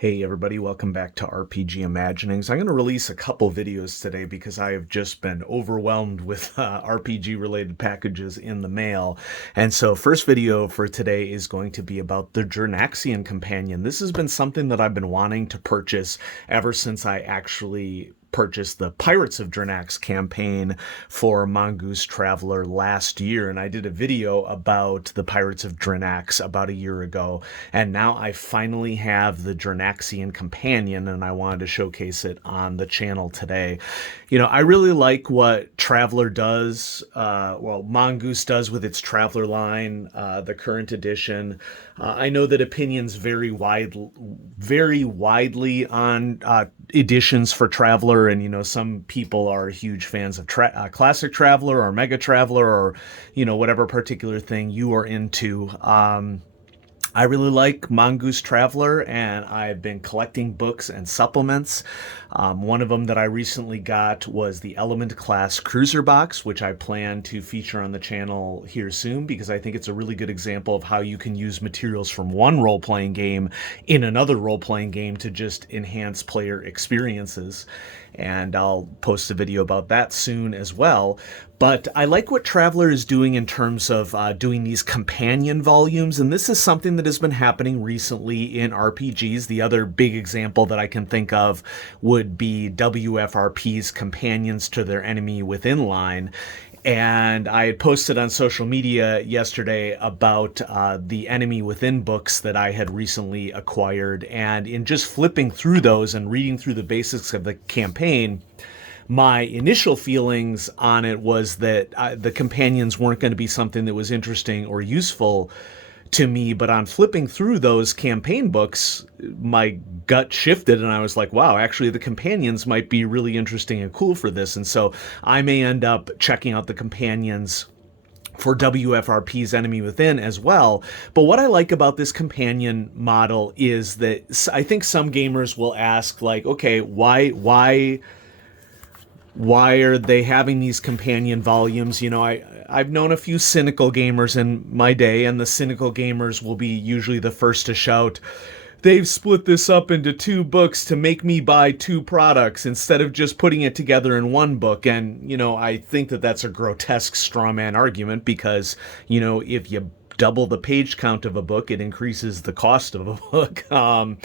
Hey everybody, welcome back to RPG Imaginings. I'm going to release a couple videos today because I have just been overwhelmed with RPG related packages in the mail. And so first video for today is going to be about the Drenaxian companion. This has been something that I've been wanting to purchase ever since I actually purchased the Pirates of Drenax campaign for Mongoose Traveler last year, and I did a video about the Pirates of Drenax about a year ago, and now I finally have the Drinaxian companion, and I wanted to showcase it on the channel today. I really like what Traveler does, Mongoose does with its Traveler line, the current edition. I know that opinions vary widely on editions for Traveler, and some people are huge fans of Classic Traveler or Mega Traveler or whatever particular thing you are into. I really like Mongoose Traveler, and I've been collecting books and supplements. One of them that I recently got was the Element Class Cruiser Box, which I plan to feature on the channel here soon because I think it's a really good example of how you can use materials from one role-playing game in another role-playing game to just enhance player experiences. And I'll post a video about that soon as well. But I like what Traveler is doing in terms of doing these companion volumes, and this is something that has been happening recently in RPGs. The other big example that I can think of would be WFRP's Companions to Their Enemy Within line. And I had posted on social media yesterday about the Enemy Within books that I had recently acquired. And in just flipping through those and reading through the basics of the campaign, my initial feelings on it was that the companions weren't going to be something that was interesting or useful to me, but on flipping through those campaign books, my gut shifted and I was like, wow, actually the companions might be really interesting and cool for this. And so I may end up checking out the companions for WFRP's Enemy Within as well. But what I like about this companion model is that I think some gamers will ask, like, okay, why are they having these companion volumes? I've known a few cynical gamers in my day, and the cynical gamers will be usually the first to shout, they've split this up into two books to make me buy two products instead of just putting it together in one book. And, I think that that's a grotesque straw man argument because, if you double the page count of a book, it increases the cost of a book. And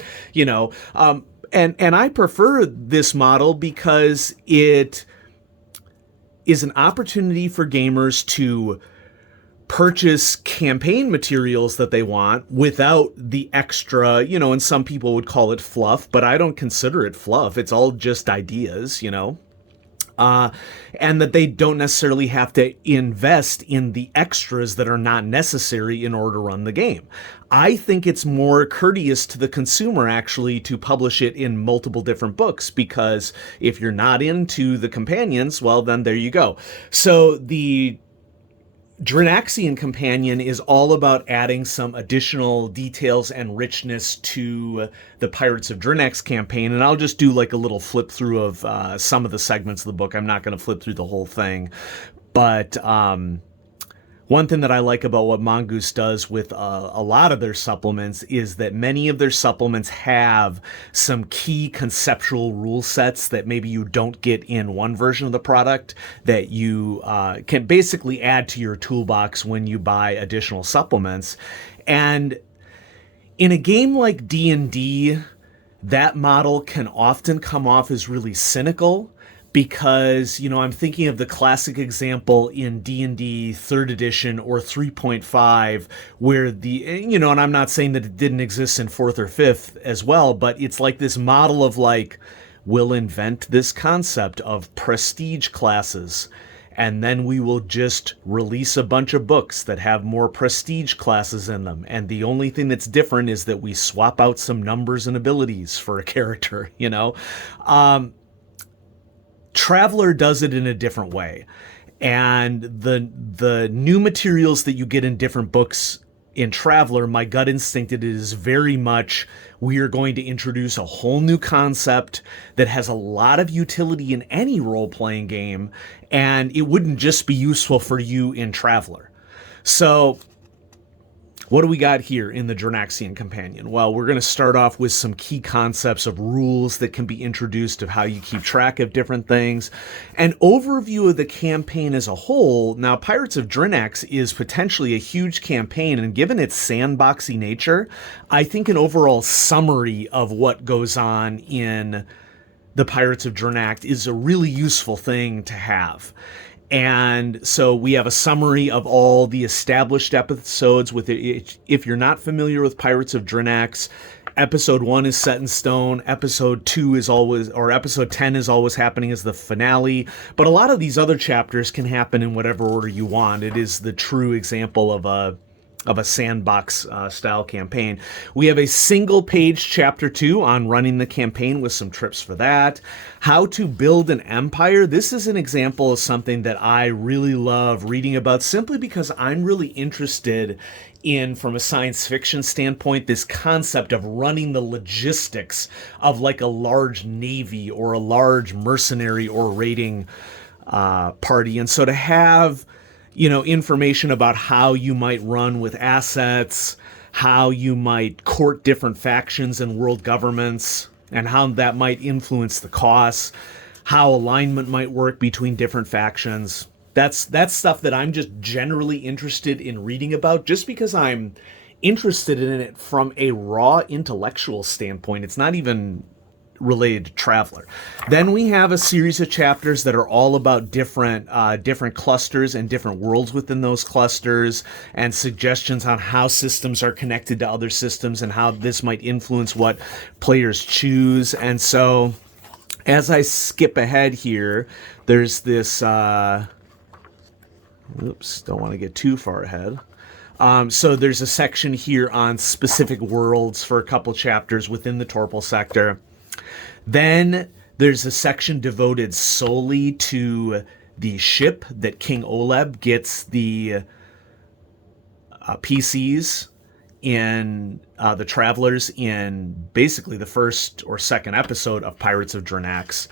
I prefer this model because it is an opportunity for gamers to purchase campaign materials that they want without the extra, and some people would call it fluff, but I don't consider it fluff. It's all just ideas, and that they don't necessarily have to invest in the extras that are not necessary in order to run the game. I think it's more courteous to the consumer actually to publish it in multiple different books, because if you're not into the companions, well, then there you go. So the Drinaxian companion is all about adding some additional details and richness to the Pirates of Drenax campaign, and I'll just do like a little flip through of some of the segments of the book. I'm not going to flip through the whole thing, but one thing that I like about what Mongoose does with a lot of their supplements is that many of their supplements have some key conceptual rule sets that maybe you don't get in one version of the product that you can basically add to your toolbox when you buy additional supplements. And in a game like D&D, that model can often come off as really cynical, because I'm thinking of the classic example in D&D 3rd edition or 3.5 where and I'm not saying that it didn't exist in 4th or 5th as well, but it's like this model of like, we'll invent this concept of prestige classes, and then we will just release a bunch of books that have more prestige classes in them, and the only thing that's different is that we swap out some numbers and abilities for a character. Traveler does it in a different way, and the new materials that you get in different books in Traveler, my gut instinct it is very much, we are going to introduce a whole new concept that has a lot of utility in any role-playing game, and it wouldn't just be useful for you in Traveler. So what do we got here in the Drenaxian Companion? Well, we're going to start off with some key concepts of rules that can be introduced of how you keep track of different things. An overview of the campaign as a whole. Now, Pirates of Drenax is potentially a huge campaign, and given its sandboxy nature, I think an overall summary of what goes on in the Pirates of Drenax is a really useful thing to have. And so we have a summary of all the established episodes with it. If you're not familiar with Pirates of Drenax, episode 1 is set in stone, episode 2 is always, or episode 10 is always happening as the finale, but a lot of these other chapters can happen in whatever order you want. It is the true example of a sandbox style campaign. We have a single page chapter 2 on running the campaign with some trips for that. How to build an empire. This is an example of something that I really love reading about simply because I'm really interested in, from a science fiction standpoint, this concept of running the logistics of like a large navy or a large mercenary or raiding party. And so to have information about how you might run with assets, how you might court different factions and world governments, and how that might influence the costs, how alignment might work between different factions. That's stuff that I'm just generally interested in reading about, just because I'm interested in it from a raw intellectual standpoint. It's not even related to Traveller. Then we have a series of chapters that are all about different clusters and different worlds within those clusters, and suggestions on how systems are connected to other systems and how this might influence what players choose. And so as I skip ahead here, there's this don't want to get too far ahead. So there's a section here on specific worlds for a couple chapters within the Torpal sector. Then there's a section devoted solely to the ship that King Oleb gets the PCs in the Travelers in basically the first or second episode of Pirates of Drenax.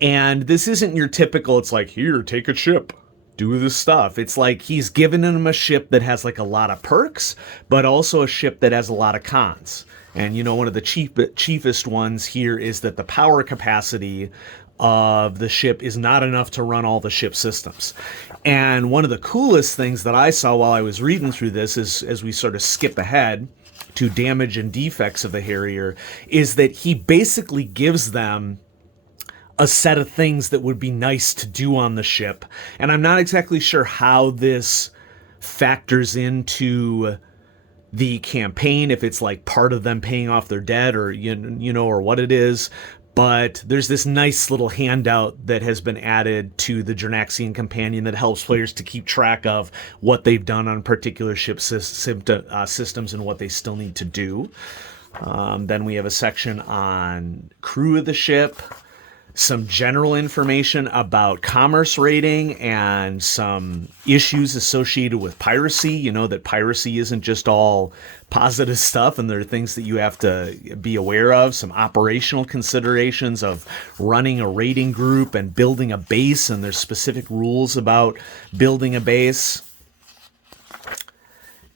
And this isn't your typical, it's like, here, take a ship, do this stuff. It's like he's given him a ship that has like a lot of perks, but also a ship that has a lot of cons. And, one of the chiefest ones here is that the power capacity of the ship is not enough to run all the ship systems. And one of the coolest things that I saw while I was reading through this is, as we sort of skip ahead to damage and defects of the Harrier, is that he basically gives them a set of things that would be nice to do on the ship. And I'm not exactly sure how this factors into the campaign, if it's like part of them paying off their debt or or what it is, but there's this nice little handout that has been added to the Drenaxian Companion that helps players to keep track of what they've done on particular ship systems and what they still need to do. Then we have a section on crew of the ship, some general information about commerce rating, and some issues associated with piracy. That piracy isn't just all positive stuff, and there are things that you have to be aware of. Some operational considerations of running a raiding group and building a base, and there's specific rules about building a base.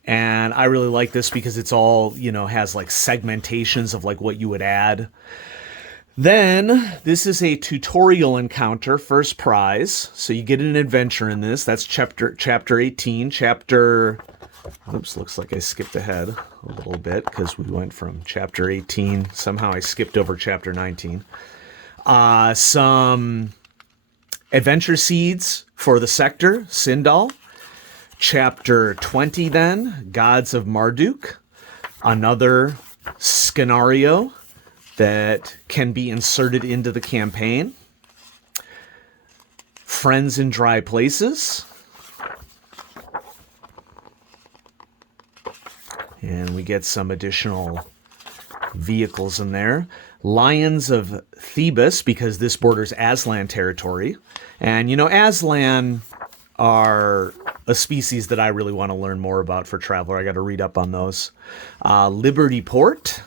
And I really like this because it's all, has like segmentations of like what you would add. Then, this is a tutorial encounter, first prize. So you get an adventure in this. That's chapter 18. Oops, looks like I skipped ahead a little bit because we went from chapter 18. Somehow I skipped over chapter 19. Some adventure seeds for the sector, Sindal. Chapter 20 then, Gods of Marduk. Another scenario that can be inserted into the campaign. Friends in Dry Places. And we get some additional vehicles in there. Lions of Thebes, because this borders Aslan territory. And, Aslan are a species that I really want to learn more about for Traveller. I got to read up on those. Liberty Port.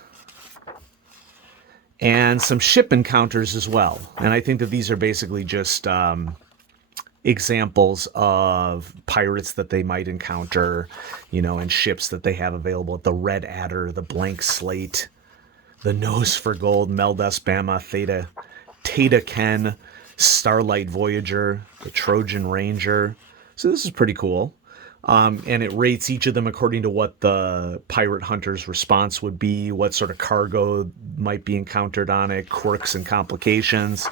And some ship encounters as well. And I think that these are basically just examples of pirates that they might encounter, and ships that they have available. The Red Adder, the Blank Slate, the Nose for Gold, Meldas Bama, Theta Ken, Starlight Voyager, the Trojan Ranger. So this is pretty cool. And it rates each of them according to what the pirate hunter's response would be, what sort of cargo might be encountered on it, quirks and complications.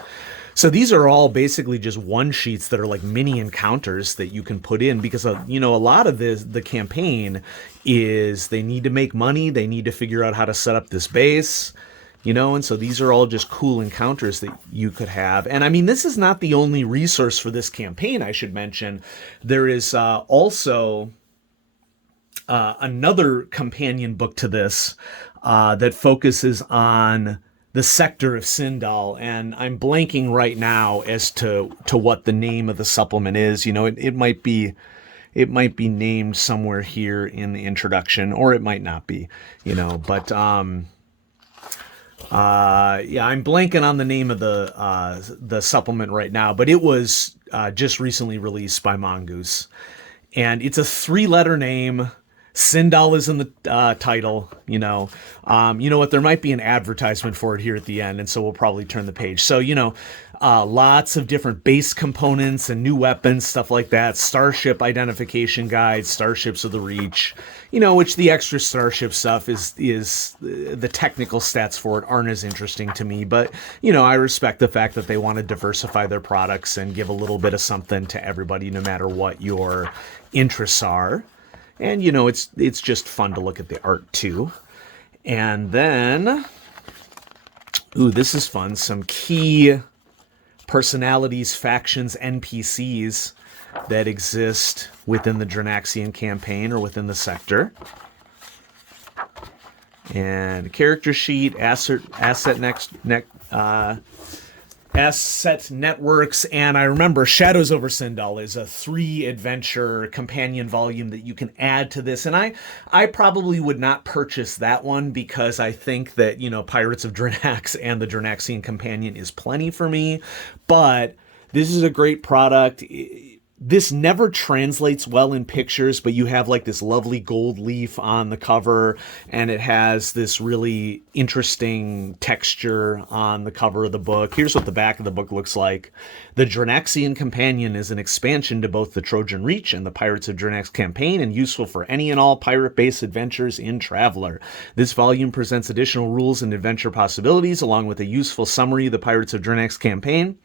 So these are all basically just one sheets that are like mini encounters that you can put in, because a lot of the campaign is they need to make money, they need to figure out how to set up this base, and so these are all just cool encounters that you could have. And I mean, this is not the only resource for this campaign, I should mention. There is also another companion book to this that focuses on the sector of Sindal, and I'm blanking right now as to what the name of the supplement is. It might be named somewhere here in the introduction, or it might not be. But yeah, I'm blanking on the name of the supplement right now, but it was just recently released by Mongoose, and it's a 3-letter name. Sindal is in the title, You know what? There might be an advertisement for it here at the end, and so we'll probably turn the page. So, lots of different base components and new weapons, stuff like that. Starship identification guides, Starships of the Reach, which the extra starship stuff is the technical stats for it aren't as interesting to me. But, I respect the fact that they want to diversify their products and give a little bit of something to everybody, no matter what your interests are. And, it's just fun to look at the art, too. And then, this is fun. Some key personalities, factions, NPCs that exist within the Drenaxian campaign or within the sector. And character sheet, asset networks, and I remember Shadows over Sindal is a 3-adventure companion volume that you can add to this, and I probably would not purchase that one because I think that Pirates of Drenax and the Drenaxian companion is plenty for me, but this is a great product. This never translates well in pictures, but you have like this lovely gold leaf on the cover, and it has this really interesting texture on the cover of the book. Here's what the back of the book looks like. The Drenaxian Companion is an expansion to both the Trojan Reach and the Pirates of Drenax campaign, and useful for any and all pirate-based adventures in Traveler. This volume presents additional rules and adventure possibilities, along with a useful summary of the Pirates of Drenax campaign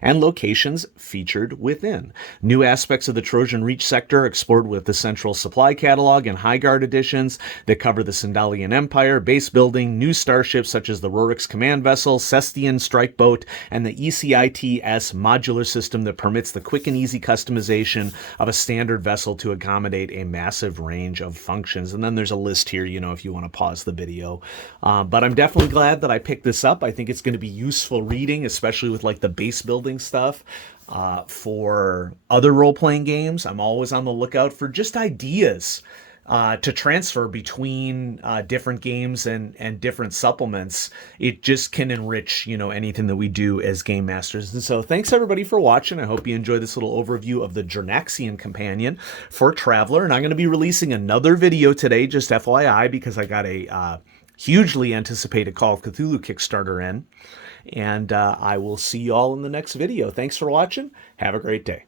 and locations featured within. New aspects of the Trojan Reach sector are explored with the Central Supply Catalog and Highguard editions that cover the Sindalian Empire, base building, new starships such as the Rorik's command vessel, Cestian strike boat, and the ECITS modular system that permits the quick and easy customization of a standard vessel to accommodate a massive range of functions. And then there's a list here, if you want to pause the video. But I'm definitely glad that I picked this up. I think it's going to be useful reading, especially with like the base building stuff for other role-playing games. I'm always on the lookout for just ideas to transfer between different games and different supplements. It just can enrich, anything that we do as game masters. And so thanks everybody for watching. I hope you enjoyed this little overview of the Drenaxian companion for Traveler. And I'm going to be releasing another video today, just FYI, because I got a hugely anticipated Call of Cthulhu Kickstarter in. And I will see you all in the next video. Thanks for watching. Have a great day.